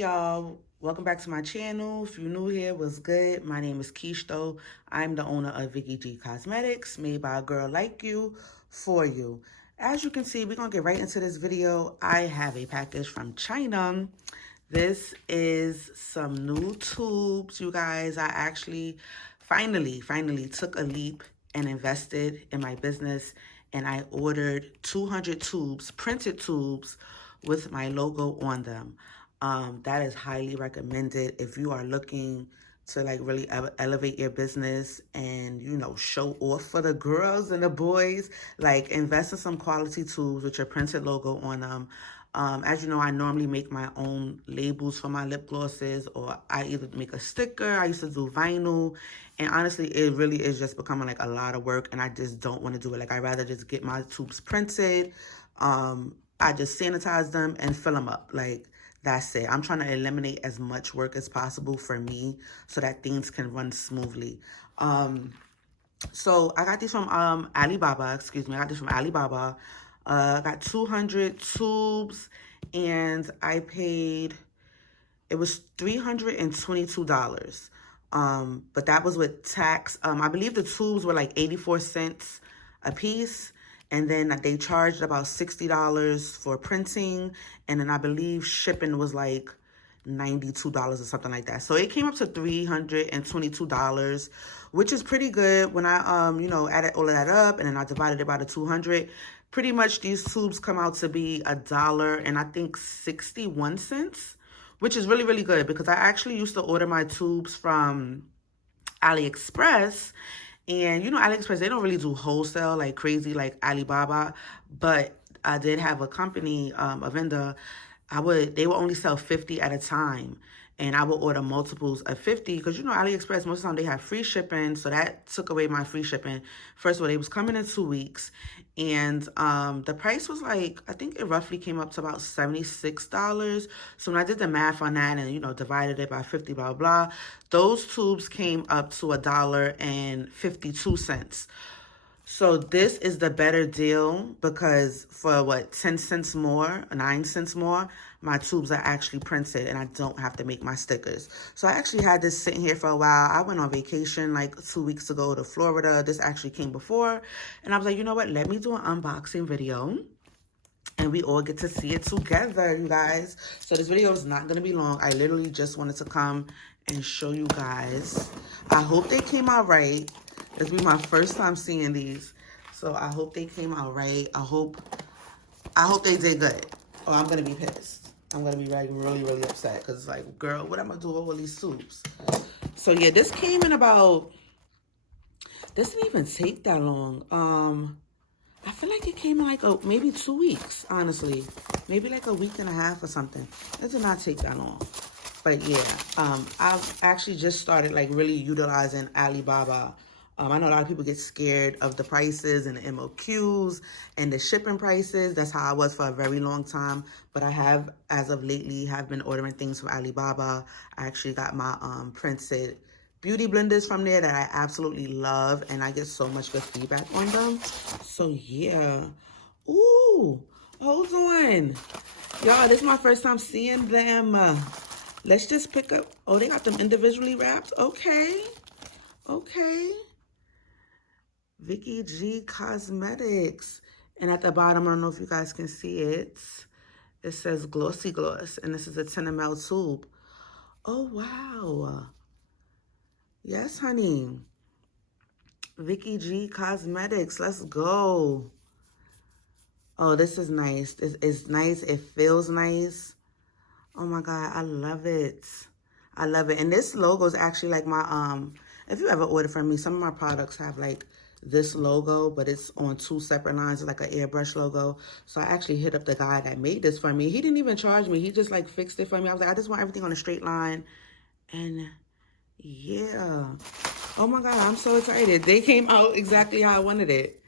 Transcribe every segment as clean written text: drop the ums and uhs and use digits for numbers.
y'all, welcome back to my channel. If you're new here, what's good? My name is KESH THO. I'm the owner of Vicky G Cosmetics, made by a girl like you, for you. As you can see, we're gonna get right into this video. I have a package from China. This is some new tubes, you guys. I actually finally took a leap and invested in my business, and I ordered 200 tubes, printed tubes with my logo on them. That is highly recommended if you are looking to like really elevate your business and, you know, show off for the girls and the boys. Like, invest in some quality tubes with your printed logo on them. As you know, I normally make my own labels for my lip glosses, or I either make a sticker. I used to do vinyl, and honestly, it really is just becoming like a lot of work, and I just don't want to do it. Like, I'd rather just get my tubes printed. I just sanitize them and fill them up. Like, that's it. I'm trying to eliminate as much work as possible for me so that things can run smoothly. So I got these from Alibaba, excuse me. I got this from Alibaba. I got 200 tubes, and I paid, it was $322. But that was with tax. I believe the tubes were like 84 cents a piece. And then they charged about $60 for printing. And then I believe shipping was like $92 or something like that. So it came up to $322, which is pretty good. When I, you know, added all of that up and then I divided it by the 200, pretty much these tubes come out to be $1 and I think 61 cents, which is really, really good, because I actually used to order my tubes from AliExpress. And, you know, AliExpress, they don't really do wholesale like crazy like Alibaba. But I did have a company, a vendor, they would only sell 50 at a time. And I would order multiples of 50 because, you know, AliExpress, most of the time they have free shipping. So that took away my free shipping. First of all, they was coming in 2 weeks. And the price was like, I think it roughly came up to about $76. So when I did the math on that and, you know, divided it by 50, blah, blah, those tubes came up to $1.52. So this is the better deal because for what, 10 cents more, 9 cents more, my tubes are actually printed and I don't have to make my stickers. So I actually had this sitting here for a while. I went on vacation like 2 weeks ago to Florida. This actually came before. And I was like, you know what? Let me do an unboxing video and we all get to see it together, you guys. So this video is not going to be long. I literally just wanted to come and show you guys. I hope they came out right. This will be my first time seeing these. So I hope they came out right. I hope they did good. Or I'm going to be pissed. I'm going to be like really, really upset. Because it's like, girl, what am I doing with all these tubes? So yeah, this came in about, this didn't even take that long. I feel like it came in like maybe 2 weeks, honestly. Maybe like a week and a half or something. It did not take that long. But yeah, I've actually just started like really utilizing Alibaba. I know a lot of people get scared of the prices and the MOQs and the shipping prices. That's how I was for a very long time. But I have, as of lately, have been ordering things from Alibaba. I actually got my printed beauty blenders from there that I absolutely love. And I get so much good feedback on them. So yeah. Ooh, hold on. Y'all, this is my first time seeing them. Let's just pick up. Oh, they got them individually wrapped. Okay. Okay. Vicky G Cosmetics. And at the bottom, I don't know if you guys can see it. It says Glossy Gloss. And this is a 10 ml tube. Oh, wow. Yes, honey. Vicky G Cosmetics. Let's go. Oh, this is nice. It's nice. It feels nice. Oh my God, I love it. I love it. And this logo is actually like my, if you ever order from me, some of my products have like this logo, but it's on 2 separate lines. It's like an airbrush logo. So I actually hit up the guy that made this for me. He didn't even charge me. He just like fixed it for me. I was like, I just want everything on a straight line. And yeah. Oh my God, I'm so excited. They came out exactly how I wanted it.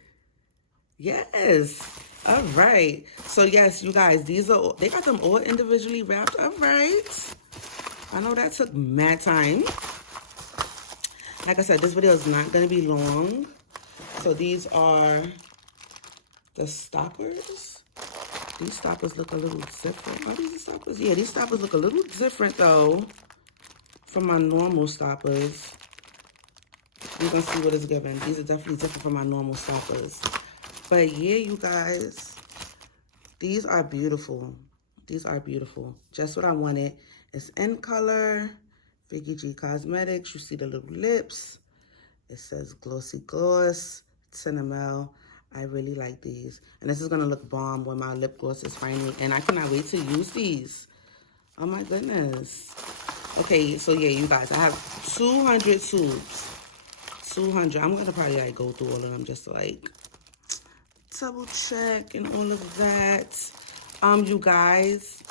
Yes. All right. So yes, you guys, they got them all individually wrapped. All right. I know that took mad time. Like I said, this video is not going to be long. So these are the stoppers. These stoppers look a little different. Are these the stoppers? Yeah, these stoppers look a little different though from my normal stoppers. We're gonna see what it's giving. These are definitely different from my normal stoppers. But yeah, you guys, these are beautiful. These are beautiful. Just what I wanted. It's in color. Vicky G Cosmetics. You see the little lips. It says Glossy Gloss, 10 ml. I really like these. And this is going to look bomb when my lip gloss is finally in. I cannot wait to use these. Oh my goodness. Okay, so yeah, you guys, I have 200 tubes. 200. I'm going to probably like go through all of them just to like double check and all of that. You guys,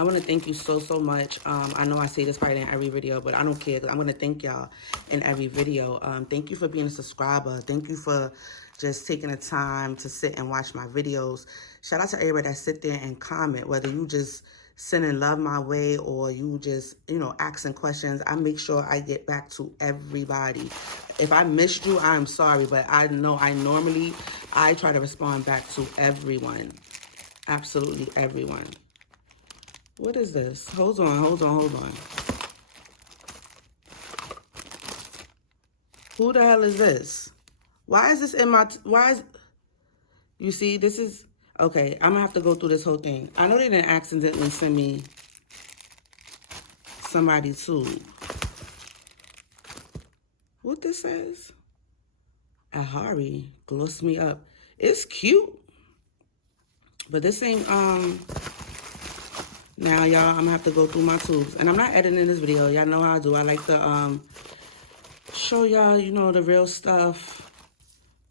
I want to thank you so much. I know I say this probably in every video, but I don't care. I'm going to thank y'all in every video. Thank you for being a subscriber. Thank you for just taking the time to sit and watch my videos. Shout out to everybody that sit there and comment, whether you just sending love my way or you just, you know, asking questions. I make sure I get back to everybody. If I missed you, I'm sorry, but I know I try to respond back to everyone. Absolutely everyone. What is this? Hold on. Who the hell is this? Why is this in my, you see, this is, okay, I'm gonna have to go through this whole thing. I know they didn't accidentally send me somebody too. What this says? Ahari, gloss me up. It's cute. But this ain't, now y'all, I'm gonna have to go through my tubes. And I'm not editing this video. Y'all know how I do. I like to show y'all, you know, the real stuff.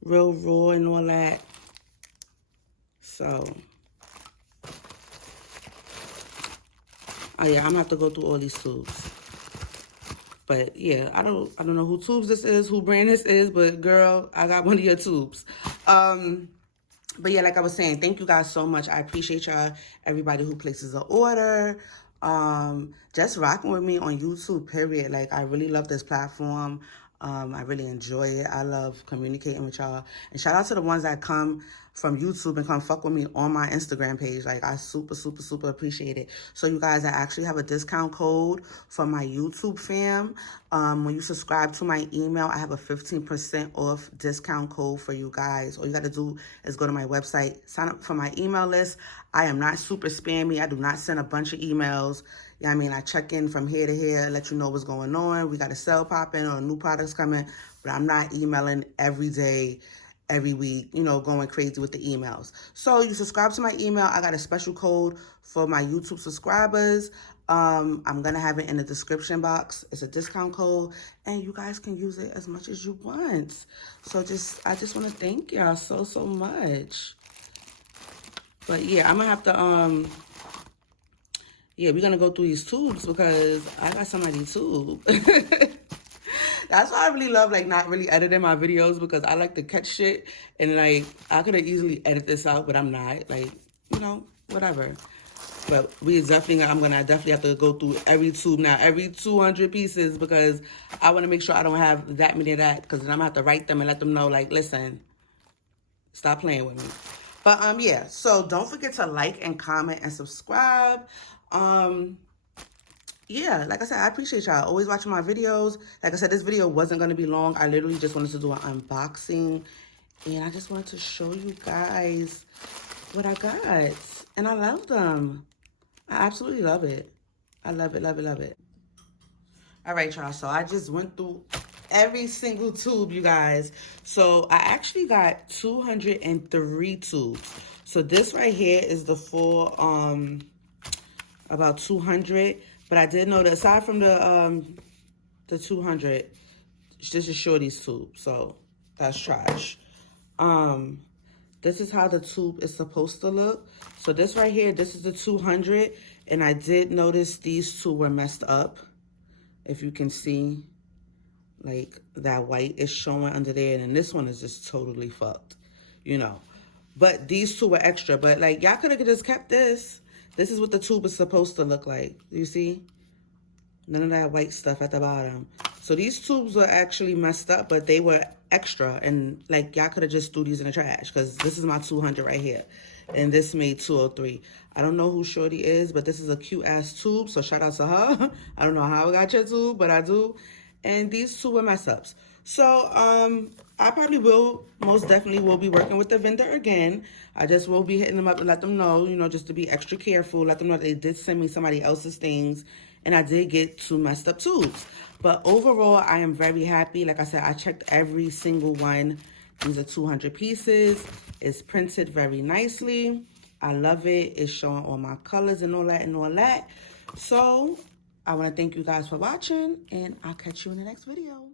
Real raw and all that. So, oh yeah, I'm gonna have to go through all these tubes. But yeah, I don't know who tubes this is, who brand this is, but girl, I got one of your tubes. But yeah, like I was saying, thank you guys so much. I appreciate y'all, everybody who places an order. Just rocking with me on YouTube, period. Like, I really love this platform. I really enjoy it. I love communicating with y'all. And shout out to the ones that come from YouTube and come fuck with me on my Instagram page. Like, I super appreciate it. So you guys, I actually have a discount code for my YouTube fam. When you subscribe to my email, I have a 15% off discount code for you guys. All you got to do is go to my website, sign up for my email list. I am not super spammy. I do not send a bunch of emails. Yeah, I mean, I check in from here to here, let you know what's going on. We got a sale popping or new products coming, but I'm not emailing every day, every week, you know, going crazy with the emails. So you subscribe to my email. I got a special code for my YouTube subscribers. I'm going to have it in the description box. It's a discount code, and you guys can use it as much as you want. So I just want to thank y'all so much. But yeah, I'm going to have to, yeah, we're going to go through these tubes because I got somebody's tube. That's why I really love, like, not really editing my videos, because I like to catch shit. And, like, I could have easily edited this out, but I'm not. Like, you know, whatever. But I'm going to definitely have to go through every tube now, every 200 pieces, because I want to make sure I don't have that many of that, because then I'm going to have to write them and let them know, like, listen, stop playing with me. But, yeah, so don't forget to like and comment and subscribe. Yeah, like I said, I appreciate y'all always watching my videos. Like I said, this video wasn't going to be long. I literally just wanted to do an unboxing, and I just wanted to show you guys what I got. And I love them. I absolutely love it. I love it. All right, y'all. So I just went through every single tube, you guys. So I actually got 203 tubes. So this right here is the full, about 200. But I did know that aside from the 200, this is Shorty's tube. So that's trash. This is how the tube is supposed to look. So this right here, this is the 200. And I did notice these two were messed up. If you can see, like, that white is showing under there. And then this one is just totally fucked, you know. But these two were extra. But, like, y'all could have just kept this. This is what the tube is supposed to look like. You see? None of that white stuff at the bottom. So these tubes were actually messed up, but they were extra. And like, y'all could have just threw these in the trash because this is my 200 right here. And this made 203. I don't know who Shorty is, but this is a cute ass tube. So shout out to her. I don't know how I got your tube, but I do. And these two were mess ups. So I probably will, most definitely will be working with the vendor again. I just will be hitting them up and let them know, you know, just to be extra careful. Let them know they did send me somebody else's things. And I did get 2 messed up tubes. But overall, I am very happy. Like I said, I checked every single one. These are 200 pieces. It's printed very nicely. I love it. It's showing all my colors and all that and all that. So I want to thank you guys for watching, and I'll catch you in the next video.